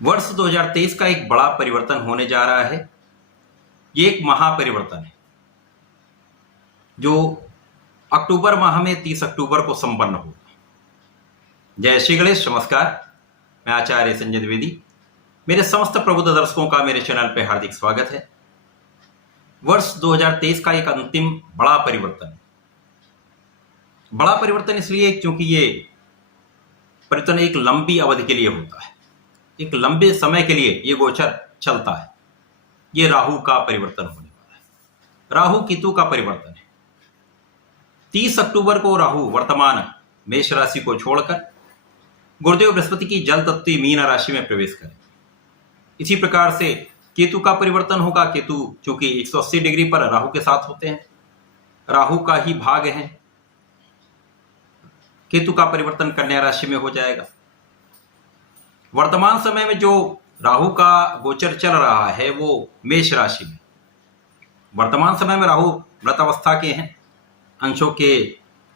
वर्ष 2023 का एक बड़ा परिवर्तन होने जा रहा है। ये एक महापरिवर्तन है जो अक्टूबर माह में 30 अक्टूबर को संपन्न होगा। जय श्री गणेश, नमस्कार। मैं आचार्य संजय द्विवेदी। मेरे समस्त प्रबुद्ध दर्शकों का मेरे चैनल पर हार्दिक स्वागत है। वर्ष 2023 का एक अंतिम बड़ा परिवर्तन है। बड़ा परिवर्तन इसलिए क्योंकि ये परिवर्तन एक लंबी अवधि के लिए होता है, एक लंबे समय के लिए ये गोचर चलता है। ये राहु का परिवर्तन होने वाला है, राहु केतु का परिवर्तन है। 30 अक्टूबर को राहु वर्तमान मेष राशि को छोड़कर गुरुदेव बृहस्पति की जल तत्व मीन राशि में प्रवेश करें। इसी प्रकार से केतु का परिवर्तन होगा। केतु चूंकि 180 डिग्री पर राहु के साथ होते हैं, राहु का ही भाग है। केतु का परिवर्तन कन्या राशि में हो जाएगा। वर्तमान समय में जो राहु का गोचर चल रहा है वो मेष राशि में। वर्तमान समय में राहु व्रत अवस्था के हैं, अंशों के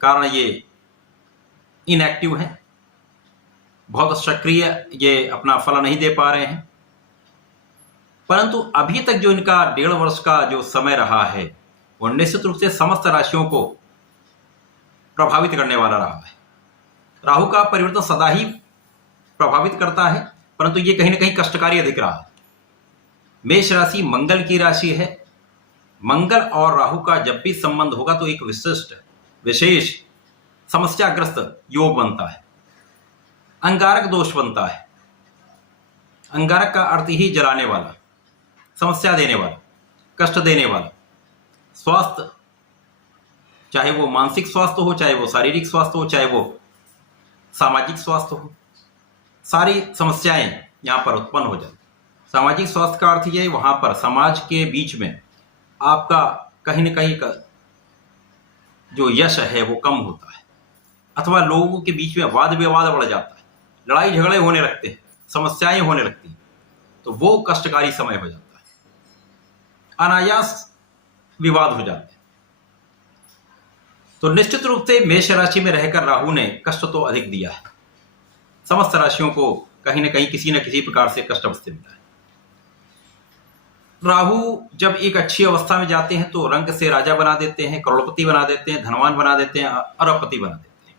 कारण ये इनएक्टिव हैं, बहुत सक्रिय ये अपना फल नहीं दे पा रहे हैं। परंतु अभी तक जो इनका 1.5 वर्ष का जो समय रहा है वो निश्चित रूप से समस्त राशियों को प्रभावित करने वाला रहा है। राहु का परिवर्तन सदा ही प्रभावित करता है, परंतु ये कहीं ना कहीं कष्टकारी दिख रहा है। मेष राशि मंगल की राशि है। मंगल और राहु का जब भी संबंध होगा तो एक विशेष समस्याग्रस्त योग बनता है, अंगारक दोष बनता है। अंगारक का अर्थ ही जलाने वाला, समस्या देने वाला, कष्ट देने वाला। स्वास्थ्य, चाहे वो मानसिक स्वास्थ्य हो, चाहे वो शारीरिक स्वास्थ्य हो, चाहे वो सामाजिक स्वास्थ्य हो, सारी समस्याएं यहां पर उत्पन्न हो जाती। सामाजिक स्वास्थ्य का अर्थ ये वहां पर समाज के बीच में आपका कहीं ना कहीं का जो यश है वो कम होता है, अथवा लोगों के बीच में वाद विवाद बढ़ जाता है, लड़ाई झगड़े होने लगते हैं, समस्याएं होने लगती हैं, तो वो कष्टकारी समय हो जाता है, अनायास विवाद हो जाते हैं। तो निश्चित रूप से मेष राशि में रहकर राहु ने कष्ट तो अधिक दिया है। समस्त राशियों को कहीं ना कहीं किसी न किसी प्रकार से कष्ट अवस्था मिला है। राहु जब एक अच्छी अवस्था में जाते हैं तो रंग से राजा बना देते हैं, करोड़पति बना देते हैं, धनवान बना देते हैं, अरबपति बना देते हैं,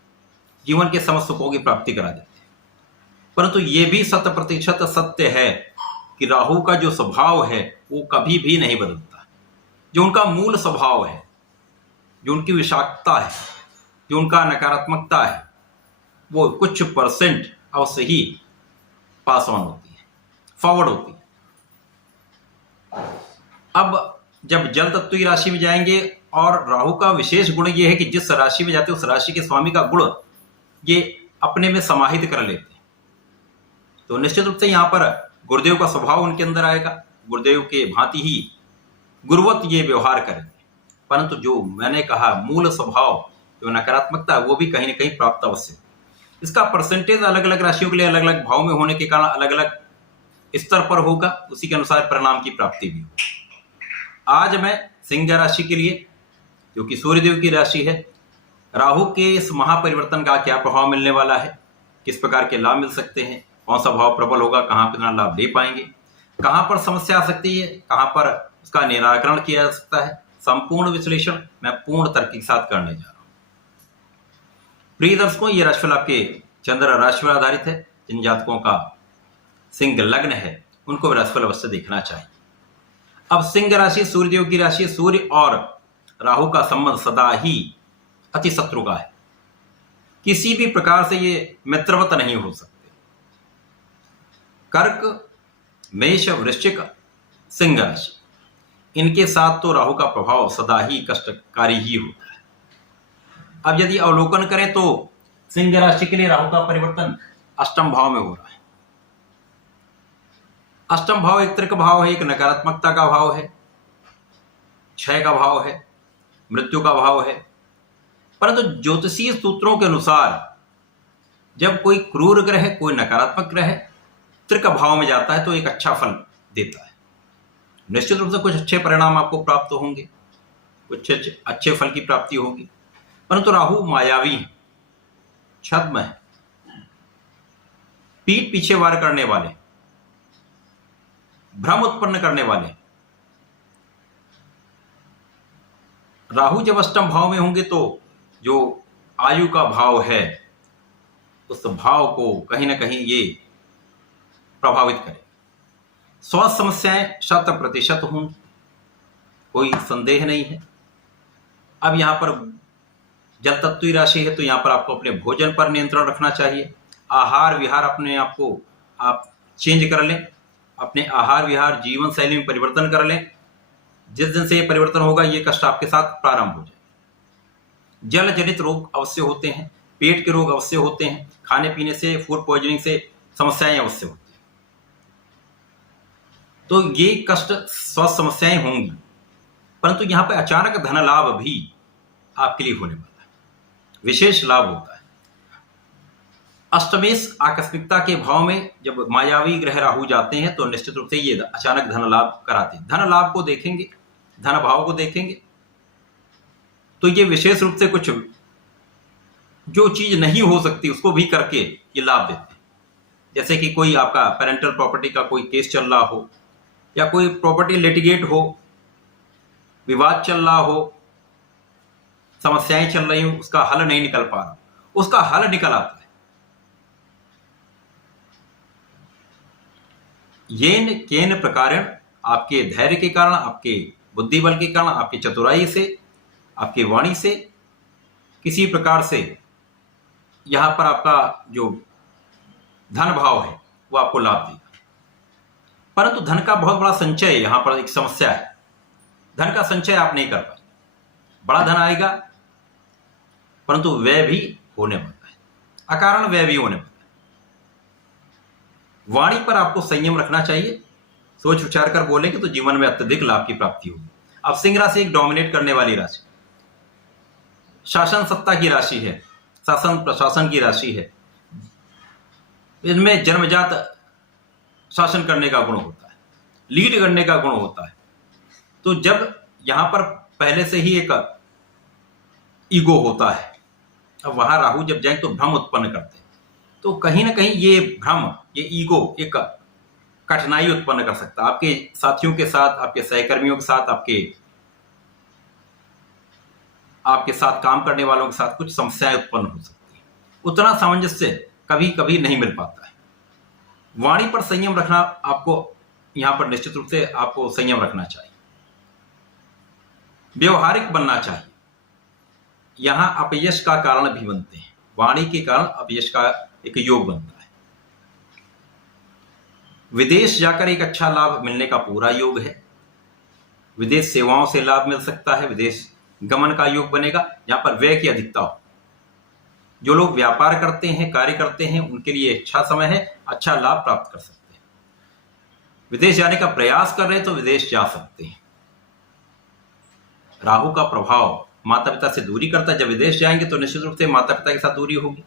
जीवन के समस्त सुखों की प्राप्ति करा देते हैं। परंतु ये भी 100% सत्य है कि राहु का जो स्वभाव है वो कभी भी नहीं बदलता। जो उनका मूल स्वभाव है, जो उनकी विषाक्तता है, जो उनका नकारात्मकता है, वो कुछ % अवश्य ही पास ऑन होती है, फॉरवर्ड होती है। अब जब जल तत्व की राशि में जाएंगे, और राहु का विशेष गुण ये है कि जिस राशि में जाते हैं उस राशि के स्वामी का गुण ये अपने में समाहित कर लेते हैं। तो निश्चित रूप से यहाँ पर गुरुदेव का स्वभाव उनके अंदर आएगा, गुरुदेव के भांति ही गुरुवत ये व्यवहार करेंगे। परंतु जो मैंने कहा मूल स्वभाव, जो नकारात्मकता, वो भी कहीं ना कहीं प्राप्त अवश्य। इसका परसेंटेज अलग अलग राशियों के लिए अलग अलग भाव में होने के कारण अलग अलग स्तर पर होगा, उसी के अनुसार परिणाम की प्राप्ति भी होगी। आज मैं सिंह राशि के लिए, जो कि सूर्यदेव की राशि है, राहु के इस महापरिवर्तन का क्या प्रभाव मिलने वाला है, किस प्रकार के लाभ मिल सकते हैं, कौन सा भाव प्रबल होगा, कहाँ पर लाभ ले पाएंगे, कहाँ पर समस्या आ सकती है, कहाँ पर उसका निराकरण किया जा सकता है, संपूर्ण विश्लेषण मैं पूर्ण तर्क के साथ करने जा रहा हूं। प्रिय दर्शकों, ये राशिफल आपके चंद्र राशि पर आधारित है। जिन जातकों का सिंह लग्न है उनको राशिफल अवश्य देखना चाहिए। अब सिंह राशि सूर्यदेव की राशि, सूर्य और राहु का संबंध सदा ही अति शत्रु का है। किसी भी प्रकार से ये मित्रवत नहीं हो सकते। कर्क, मेष, वृश्चिक, सिंह राशि, इनके साथ तो राहु का प्रभाव सदा ही कष्टकारी ही होता है। अब यदि अवलोकन करें तो सिंह राशि के लिए राहु का परिवर्तन अष्टम भाव में हो रहा है। अष्टम भाव एक त्रिक भाव है, एक नकारात्मकता का भाव है, क्षय का भाव है, मृत्यु का भाव है। परंतु ज्योतिषीय सूत्रों के अनुसार जब कोई क्रूर ग्रह, कोई नकारात्मक ग्रह त्रिक भाव में जाता है तो एक अच्छा फल देता है। निश्चित रूप से कुछ अच्छे परिणाम आपको प्राप्त होंगे, कुछ अच्छे फल की प्राप्ति होगी। परंतु राहु मायावी, छद्म है, पीठ पीछे वार करने वाले, भ्रम उत्पन्न करने वाले। राहु जब अष्टम भाव में होंगे तो जो आयु का भाव है उस भाव को कहीं ना कहीं ये प्रभावित करे। स्वास्थ्य समस्याएं 100% होंगी, कोई संदेह नहीं है। अब यहां पर जल तत्व राशि है तो यहां पर आपको अपने भोजन पर नियंत्रण रखना चाहिए। आहार विहार अपने आप को आप चेंज कर लें, अपने आहार विहार जीवन शैली में परिवर्तन कर लें। जिस दिन से ये परिवर्तन होगा ये कष्ट आपके साथ प्रारंभ हो जाए। जल जनित रोग अवश्य होते हैं, पेट के रोग अवश्य होते हैं, खाने पीने से फूड पॉइजनिंग से समस्याएं अवश्य होती हैं। तो ये कष्ट स्वास्थ्य समस्याएं होंगी, परंतु यहां पर अचानक धन लाभ भी आपके लिए होने वाला है, विशेष लाभ होता है। अष्टमेश आकस्मिकता के भाव में जब मायावी ग्रह राहु जाते हैं तो निश्चित रूप से ये अचानक धन लाभ कराते हैं। धन लाभ को देखेंगे, धन भाव को देखेंगे तो ये विशेष रूप से कुछ जो चीज नहीं हो सकती उसको भी करके ये लाभ देते हैं। जैसे कि कोई आपका पेरेंटल प्रॉपर्टी का कोई केस चल रहा हो, या कोई प्रॉपर्टी लिटिगेट हो, विवाद चल रहा हो, समस्याएं चल रही हो, उसका हल नहीं निकल पा रहा, उसका हल निकल आता है। येन केन प्रकारेण आपके धैर्य के कारण, आपके बुद्धि बल के कारण, आपकी चतुराई से, आपकी वाणी से किसी प्रकार से यहां पर आपका जो धन भाव है वो आपको लाभ देगा। परंतु धन का बहुत बड़ा संचय यहां पर एक समस्या है। धन का संचय आप नहीं कर पाए, बड़ा धन आएगा परंतु व्यय भी होने वाला है, अकारण व्यय भी होने वाला है। वाणी पर आपको संयम रखना चाहिए, सोच विचार कर बोलेंगे तो जीवन में अत्यधिक लाभ की प्राप्ति होगी। अब सिंह राशि एक डोमिनेट करने वाली राशि, शासन सत्ता की राशि है, शासन प्रशासन की राशि है। इनमें जन्मजात शासन करने का गुण होता है, लीड करने का गुण होता है। तो जब यहां पर पहले से ही एक ईगो होता है, अब वहां राहु जब जाए तो भ्रम उत्पन्न करते हैं, तो कहीं ना कहीं ये भ्रम, ये ईगो एक कठिनाई उत्पन्न कर सकता है। आपके साथियों के साथ, आपके सहकर्मियों के साथ, आपके साथ काम करने वालों के साथ कुछ समस्याएं उत्पन्न हो सकती है। उतना सामंजस्य कभी कभी नहीं मिल पाता है। वाणी पर संयम रखना आपको यहां पर निश्चित रूप से आपको संयम रखना चाहिए। व्यवहारिक बनना चाहिए। यहां अपयश का कारण भी बनते हैं, वाणी के कारण अपयश का एक योग बनता है। विदेश जाकर एक अच्छा लाभ मिलने का पूरा योग है। विदेश सेवाओं से लाभ मिल सकता है, विदेश गमन का योग बनेगा जहां पर व्यय की अधिकता हो। जो लोग व्यापार करते हैं, कार्य करते हैं, उनके लिए अच्छा समय है, अच्छा लाभ प्राप्त कर सकते हैं। विदेश जाने का प्रयास कर रहे हैं तो विदेश जा सकते हैं। राहु का प्रभाव माता पिता से दूरी करता है। जब विदेश जाएंगे तो निश्चित रूप से माता पिता के साथ दूरी होगी।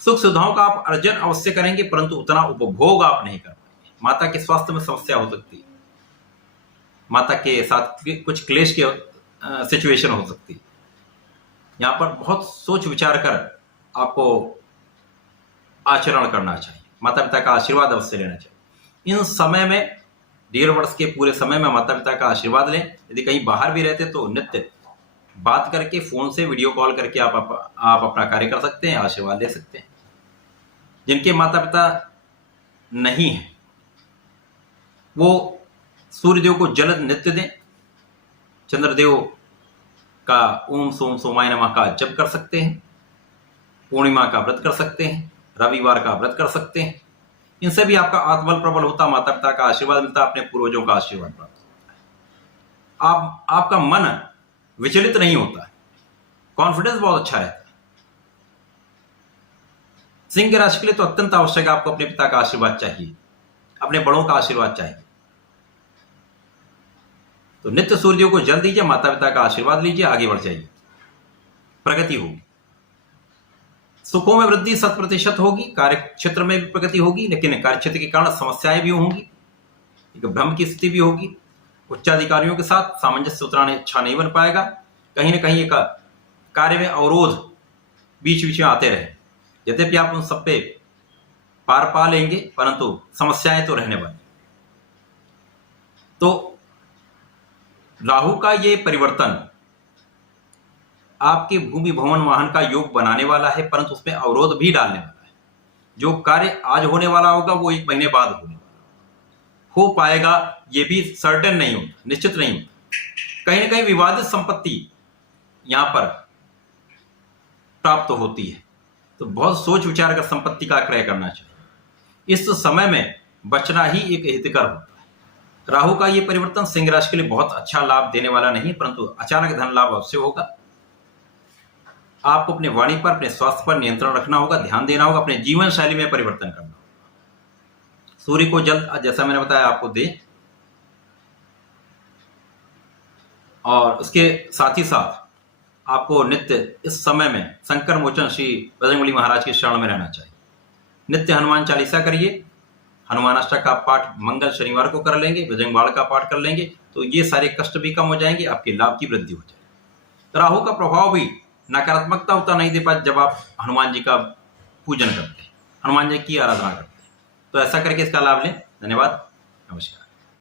सुख सुविधाओं का आप अर्जन अवश्य करेंगे परंतु उतना उपभोग आप नहीं कर पाएंगे। माता के स्वास्थ्य में समस्या हो सकती है, माता के साथ कुछ क्लेश की सिचुएशन हो सकती है। यहां पर बहुत सोच विचार कर आपको आचरण करना चाहिए। माता पिता का आशीर्वाद अवश्य लेना चाहिए। इन समय में 1.5 वर्ष के पूरे समय में माता पिता का आशीर्वाद लें। यदि कहीं बाहर भी रहते तो नित्य बात करके, फोन से वीडियो कॉल करके आप अपना कार्य कर सकते हैं, आशीर्वाद ले सकते हैं। जिनके माता पिता नहीं है वो सूर्यदेव को जल नित्य दें। चंद्रदेव का ओम सोम सोमाय नमः का जप कर सकते हैं। पूर्णिमा का व्रत कर सकते हैं, रविवार का व्रत कर सकते हैं। इनसे भी आपका आत्मबल प्रबल होता, माता पिता का आशीर्वाद मिलता, अपने पूर्वजों का आशीर्वाद प्राप्त होता है। आपका मन विचलित नहीं होता है, कॉन्फिडेंस बहुत अच्छा रहता है। सिंह राशि के लिए तो अत्यंत आवश्यक है, आपको अपने पिता का आशीर्वाद चाहिए, अपने बड़ों का आशीर्वाद चाहिए। तो नित्य सूर्यदेव को जल दीजिए, माता पिता का आशीर्वाद लीजिए, आगे बढ़ जाइए, प्रगति होगी। सुखों में वृद्धि 100% होगी, कार्य क्षेत्र में भी प्रगति होगी, लेकिन कार्य क्षेत्र के कारण समस्याएं भी होंगी, एक भ्रम की स्थिति भी होगी। उच्चाधिकारियों के साथ सामंजस्य उतना अच्छा नहीं बन पाएगा। कहीं ना कहीं एक कार्य में अवरोध बीच बीच में आते रहे। यद्यपि आप उन सब पे पार पा लेंगे परंतु समस्याएं तो रहने वाली। तो राहु का ये परिवर्तन आपके भूमि भवन वाहन का योग बनाने वाला है, परंतु उसमें अवरोध भी डालने वाला है। जो कार्य आज होने वाला होगा वो 1 महीने बाद होने वाला हो पाएगा, ये भी सर्टेन नहीं होता, निश्चित नहीं होता। कहीं ना कहीं विवादित संपत्ति यहां पर प्राप्त होती है, तो बहुत सोच विचार कर संपत्ति का क्रय करना चाहिए। इस समय में बचना ही एक हितकर होता है। राहु का ये परिवर्तन सिंह राशि के लिए बहुत अच्छा लाभ देने वाला नहीं, परंतु अचानक धन लाभ अवश्य होगा। आपको अपने वाणी पर, अपने स्वास्थ्य पर नियंत्रण रखना होगा, ध्यान देना होगा, अपने जीवन शैली में परिवर्तन करना होगा। सूर्य को जल, जैसा मैंने बताया, आपको दे, और उसके साथ ही साथ आपको नित्य इस समय में संकर मोचन श्री बजरंगबली महाराज के शरण में रहना चाहिए। नित्य हनुमान चालीसा करिए, हनुमान अष्टक का पाठ मंगल शनिवार को कर लेंगे, बजरंग बाण का पाठ कर लेंगे, तो ये सारे कष्ट भी कम हो जाएंगे, आपके लाभ की वृद्धि हो जाएगी। राहु का प्रभाव भी नकारात्मकता होता नहीं दे पाए जब आप हनुमान जी का पूजन करते हैं, हनुमान जी की आराधना करते हैं। तो ऐसा करके इसका लाभ लें। धन्यवाद, नमस्कार।